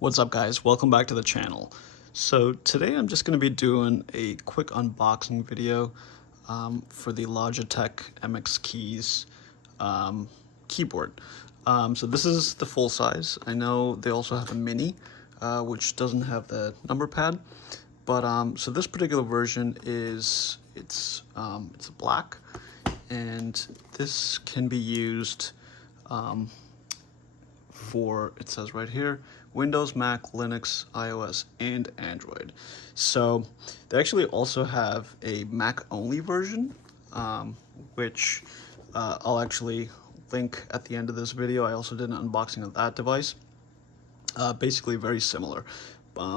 What's up guys, welcome back to the channel. So today I'm just going to be doing a quick unboxing video for the Logitech MX Keys keyboard. So this is the full size. I know they also have a mini which doesn't have the number pad, but so this particular version is it's black, and this can be used for, it says right here, Windows, Mac, Linux, iOS, and Android. So they actually also have a Mac only version, which I'll actually link at the end of this video. I also did an unboxing of that device. Basically very similar,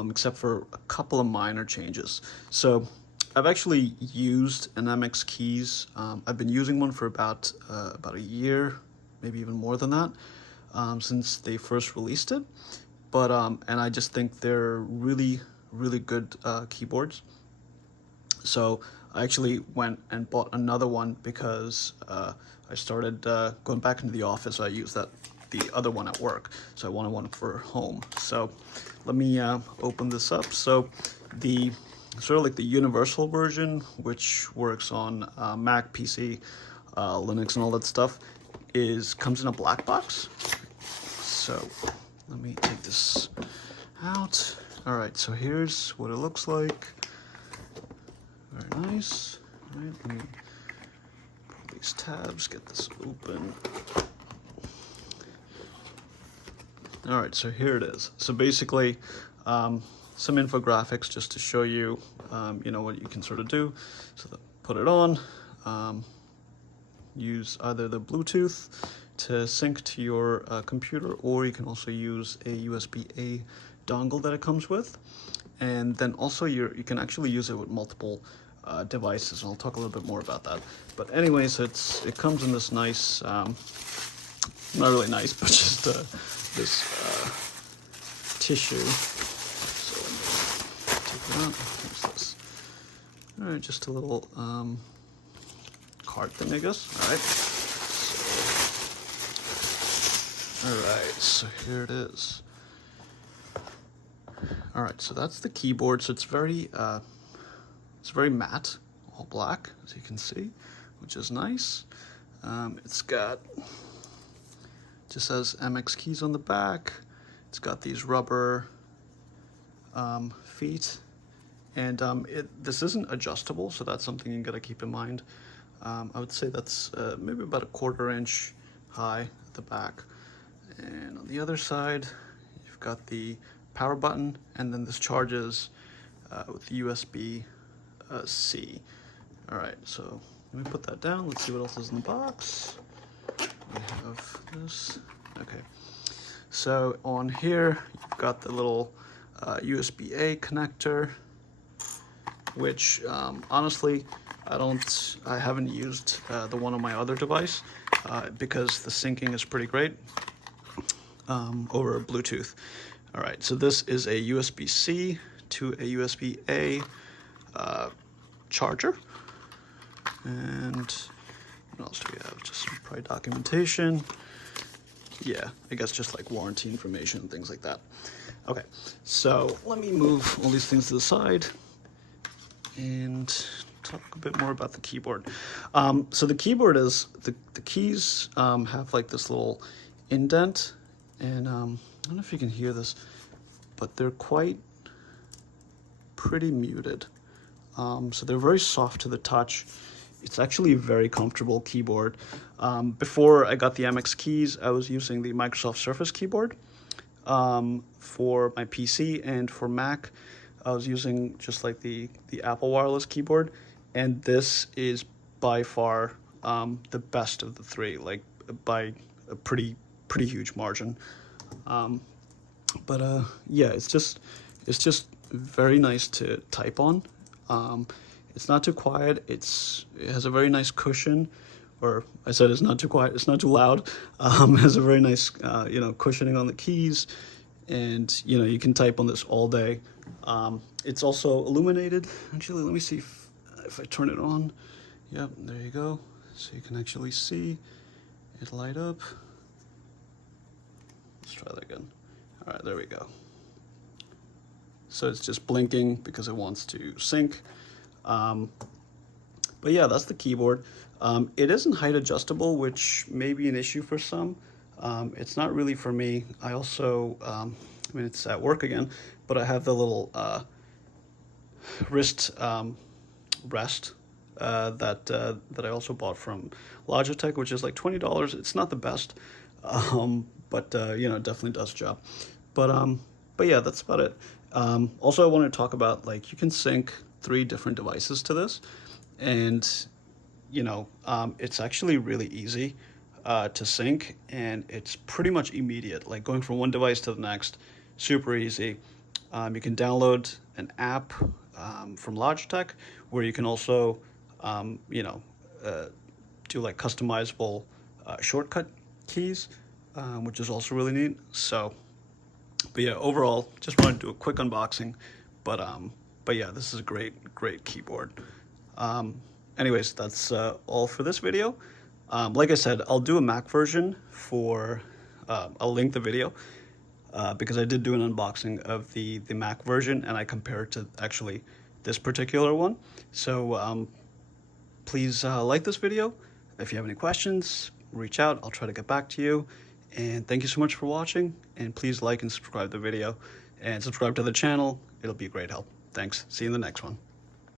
except for a couple of minor changes. So I've actually used an MX Keys. I've been using one for about a year, maybe even more than that, since they first released it. But and I just think they're really good keyboards. So I actually went and bought another one because I started going back into the office. So I used the other one at work, so I wanted one for home. So let me open this up. So the sort of like the universal version, which works on Mac, PC, Linux, and all that stuff, comes in a black box. So let me take this out. All right, so here's what it looks like. Very nice. All right, let me pull these tabs, get this open. All right, so here it is. So basically, some infographics just to show you, you know, what you can sort of do. So put it on, use either the Bluetooth to sync to your computer, or you can also use a USB-A dongle that it comes with. And then also you can actually use it with multiple devices, and I'll talk a little bit more about that. But anyways, it comes in this nice, not really nice, but just this tissue. So let me take it out. Here's this. All right, just a little card thing, I guess. All right. Alright, so here it is. Alright, so that's the keyboard. So it's very matte, all black, as you can see, which is nice. It's got, just says MX Keys on the back. It's got these rubber feet, and this isn't adjustable, so that's something you gotta keep in mind. I would say that's maybe about 1/4 inch high at the back. And on the other side, you've got the power button, and then this charges with USB-C. All right, so let me put that down. Let's see what else is in the box. We have this. Okay, so on here, you've got the little USB-A connector, which honestly, I haven't used the one on my other device because the syncing is pretty great over Bluetooth. All right, so this is a USB-C to a USB-A charger. And what else do we have? Just some probably documentation. Yeah, I guess just like warranty information and things like that. Okay, so let me move all these things to the side and talk a bit more about the keyboard. So the keyboard is, the keys have like this little indent, and I don't know if you can hear this, but they're pretty muted. So they're very soft to the touch. It's actually a very comfortable keyboard. Before I got the MX Keys, I was using the Microsoft Surface keyboard for my PC, and for Mac, I was using just like the Apple wireless keyboard, and this is by far the best of the three, like by a pretty huge margin. Yeah, it's just very nice to type on. It's not too quiet. It has a very nice cushion, or I said it's not too quiet. It's not too loud. It has a very nice you know, cushioning on the keys, and you know, you can type on this all day. It's also illuminated. Actually, let me see if I turn it on. Yep, there you go. So you can actually see it light up. Let's try that again. All right, there we go. so it's just blinking because it wants to sync. But yeah, that's the keyboard. It isn't height adjustable, which may be an issue for some. It's not really for me. I also, I mean, it's at work again, but I have the little wrist rest that I also bought from Logitech, which is like $20. It's not the best, but you know, it definitely does the job. But yeah, that's about it. Also, I want to talk about, like, you can sync 3 different devices to this, and you know, it's actually really easy to sync, and it's pretty much immediate. Like going from one device to the next, super easy. You can download an app from Logitech where you can also, you know, do like customizable shortcut keys, which is also really neat. So, but yeah, overall, just wanted to do a quick unboxing. But yeah, this is a great keyboard. Anyways, that's all for this video. Like I said, I'll do a Mac version for, I'll link the video, because I did do an unboxing of the Mac version, and I compared to actually this particular one. So please like this video. If you have any questions, reach out. I'll try to get back to you. And thank you so much for watching. And please like and subscribe the video. And subscribe to the channel. It'll be a great help. Thanks. See you in the next one.